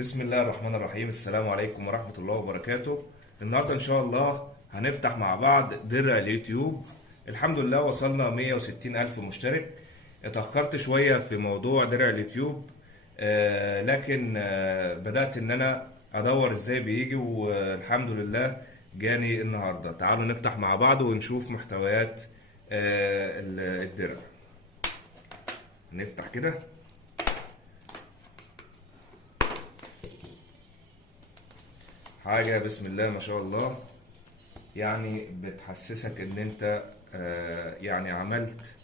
بسم الله الرحمن الرحيم. السلام عليكم ورحمة الله وبركاته. النهاردة إن شاء الله هنفتح مع بعض درع اليوتيوب. الحمد لله وصلنا 160 ألف مشترك. اتأخرت شوية في موضوع درع اليوتيوب، لكن بدأت إن أنا أدور إزاي بيجي، والحمد لله جاني النهاردة. تعالوا نفتح مع بعض ونشوف محتويات الدرع. نفتح كده. حاجة بسم الله ما شاء الله، يعني بتحسسك ان انت يعني عملت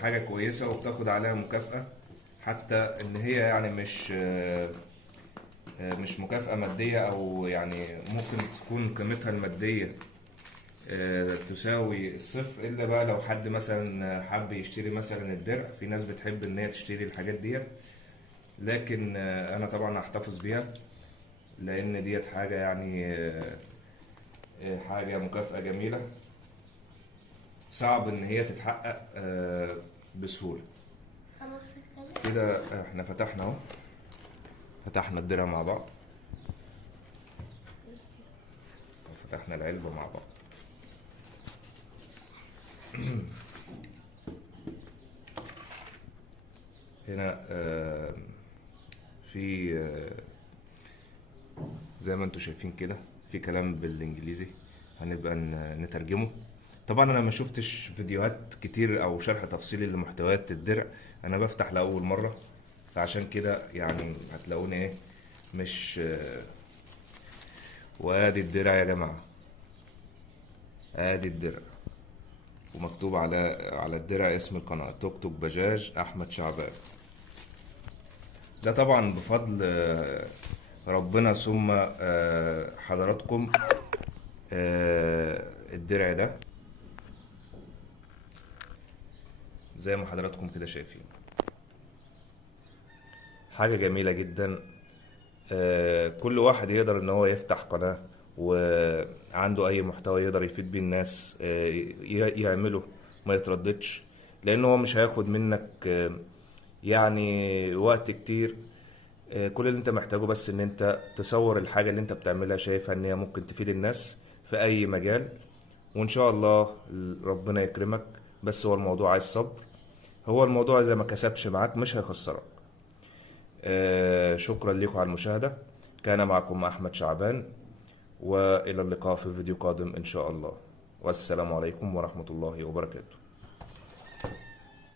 حاجة كويسة وبتاخد عليها مكافأة، حتى ان هي يعني مش مكافأة مادية، او يعني ممكن تكون قيمتها المادية تساوي الصفر، الا بقى لو حد مثلا حب يشتري مثلا الدرع. في ناس بتحب ان هي تشتري الحاجات ديت، لكن انا طبعا هحتفظ بيها، لان ديت حاجة يعني حاجة مكافأة جميلة، صعب ان هي تتحقق بسهولة. كده احنا فتحنا اهو، فتحنا الدرع مع بعض، فتحنا العلبة مع بعض. هنا في زي ما انتم شايفين كده في كلام بالانجليزي، هنبقى نترجمه. طبعا انا ما شفتش فيديوهات كتير او شرح تفصيلي لمحتويات الدرع، انا بفتح لاول مره، فعشان كده يعني هتلاقوني ايه مش وادي الدرع يا جماعه، ادي الدرع، ومكتوب على الدرع اسم القناه توك توك بجاج احمد شعبان. ده طبعا بفضل ربنا ثم حضراتكم. الدرع ده زي ما حضراتكم كده شايفين، حاجة جميلة جدا. كل واحد يقدر ان هو يفتح قناة وعنده اي محتوى يقدر يفيد بيه الناس يعمله، ما يترددش، لان هو مش هياخد منك يعني وقت كتير. كل اللي انت محتاجه بس ان انت تصور الحاجة اللي انت بتعملها شايفها ان هي ممكن تفيد الناس في اي مجال، وان شاء الله ربنا يكرمك. بس هو الموضوع عايز صبر، هو الموضوع اذا ما كسبش معاك مش هيخسرك. شكرا لكم على المشاهدة. كان معكم أحمد شعبان، وإلى اللقاء في فيديو قادم إن شاء الله، والسلام عليكم ورحمة الله وبركاته.